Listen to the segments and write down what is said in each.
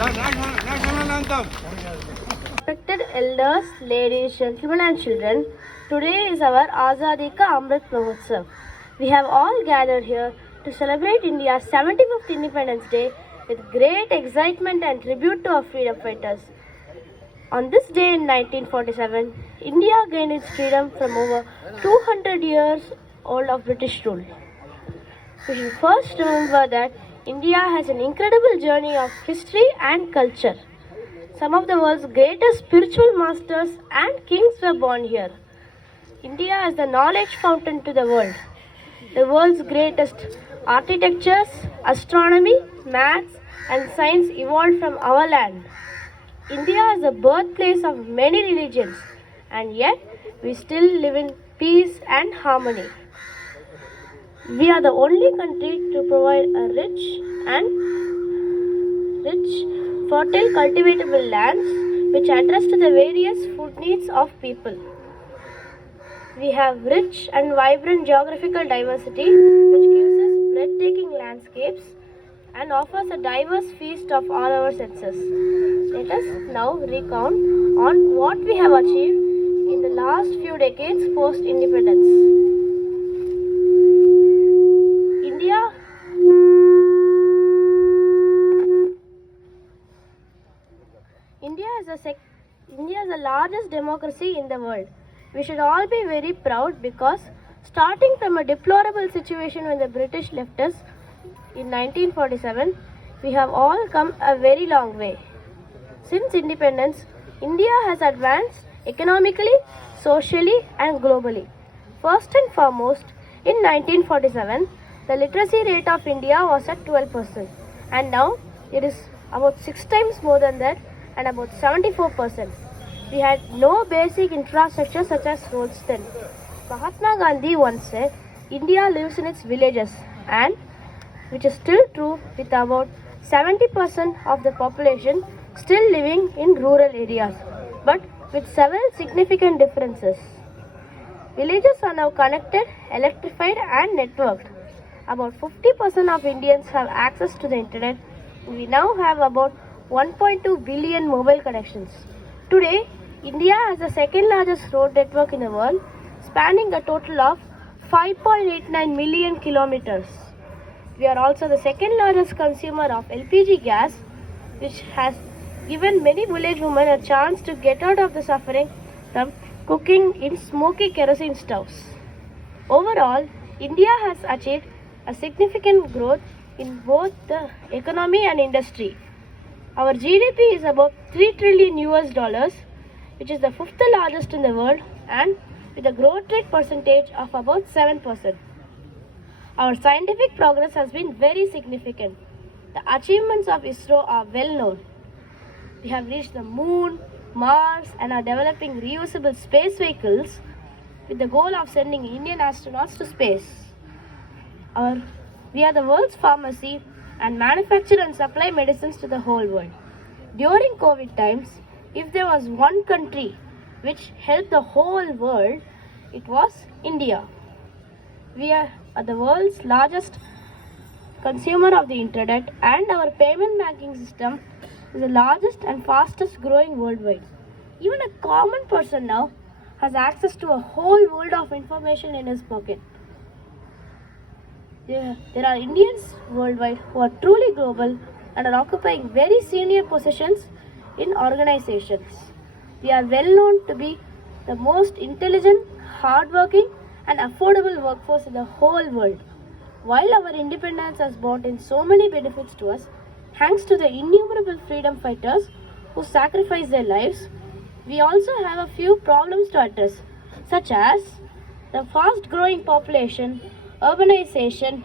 National anthem. Respected elders, ladies, gentlemen and children, today is our Azadi Ka Amrit Mahotsav. We have all gathered here to celebrate India's 75th Independence Day with great excitement and tribute to our freedom fighters. On this day in 1947, India gained its freedom from over 200 years old of British rule. We should first remember that India has an incredible journey of history and culture. Some of the world's greatest spiritual masters and kings were born here. India is the knowledge fountain to the world. The world's greatest architectures, astronomy, maths, and science evolved from our land. India is the birthplace of many religions, and yet we still live in peace and harmony. We are the only country to provide a rich, fertile, cultivatable lands which address to the various food needs of people. We have rich and vibrant geographical diversity which gives us breathtaking landscapes and offers a diverse feast of all our senses. Let us now recount on what we have achieved in the last few decades post-independence. India is the largest democracy in the world. We should all be very proud because starting from a deplorable situation when the British left us in 1947, we have all come a very long way. Since independence, India has advanced economically, socially and globally. First and foremost, in 1947, the literacy rate of India was at 12% and now it is about 6 times more than that and about 74%. We had no basic infrastructure such as roads then. Mahatma Gandhi once said, India lives in its villages, and which is still true with about 70% of the population still living in rural areas, but with several significant differences. Villages are now connected, electrified and networked. About 50% of Indians have access to the internet. We now have about 1.2 billion mobile connections. Today, India has the second largest road network in the world, spanning a total of 5.89 million kilometers. We are also the second largest consumer of LPG gas, which has given many village women a chance to get out of the suffering from cooking in smoky kerosene stoves. Overall, India has achieved a significant growth in both the economy and industry. Our GDP is about 3 trillion US dollars, which is the 5th largest in the world and with a growth rate percentage of about 7%. Our scientific progress has been very significant. The achievements of ISRO are well known. We have reached the moon, Mars and are developing reusable space vehicles with the goal of sending Indian astronauts to space. We are the world's pharmacy and manufacture and supply medicines to the whole world. During COVID times, if there was one country which helped the whole world, it was India. We are the world's largest consumer of the internet and our payment banking system is the largest and fastest growing worldwide. Even a common person now has access to a whole world of information in his pocket. There are Indians worldwide who are truly global and are occupying very senior positions in organizations. We are well known to be the most intelligent, hardworking and affordable workforce in the whole world. While our independence has brought in so many benefits to us, thanks to the innumerable freedom fighters who sacrificed their lives, we also have a few problems to address, such as the fast growing population, urbanization,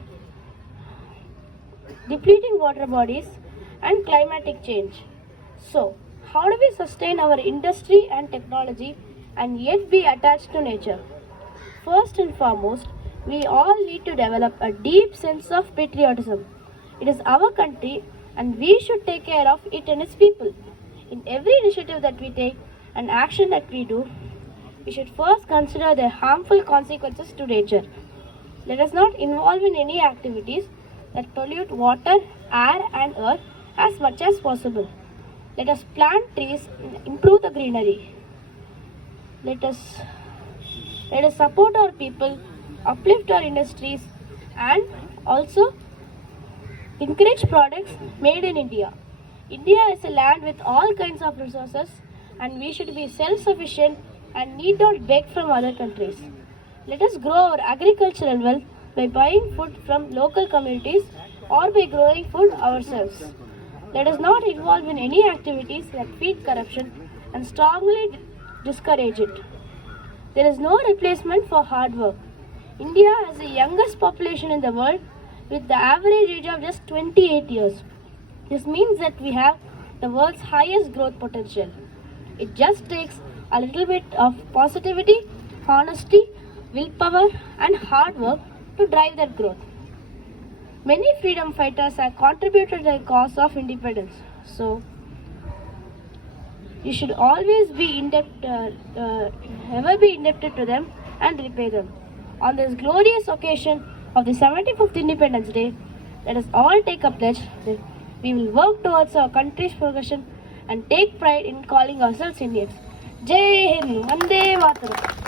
depleting water bodies and climatic change. So, how do we sustain our industry and technology and yet be attached to nature? First and foremost, we all need to develop a deep sense of patriotism. It is our country and we should take care of it and its people. In every initiative that we take and action that we do, we should first consider the harmful consequences to nature. Let us not involve in any activities that pollute water, air and earth as much as possible. Let us plant trees and improve the greenery. Let us support our people, uplift our industries, and also encourage products made in India. India is a land with all kinds of resources, and we should be self-sufficient and need not beg from other countries. Let us grow our agricultural wealth by buying food from local communities or by growing food ourselves. Let us not involve in any activities that feed corruption and strongly discourage it. There is no replacement for hard work. India has the youngest population in the world with the average age of just 28 years. This means that we have the world's highest growth potential. It just takes a little bit of positivity, honesty, willpower, and hard work to drive that growth. Many freedom fighters have contributed to the cause of independence. So, you should always be ever be indebted to them and repay them. On this glorious occasion of the 75th Independence Day, let us all take a pledge that we will work towards our country's progression and take pride in calling ourselves Indians. Jai Hind, Vande Mataram.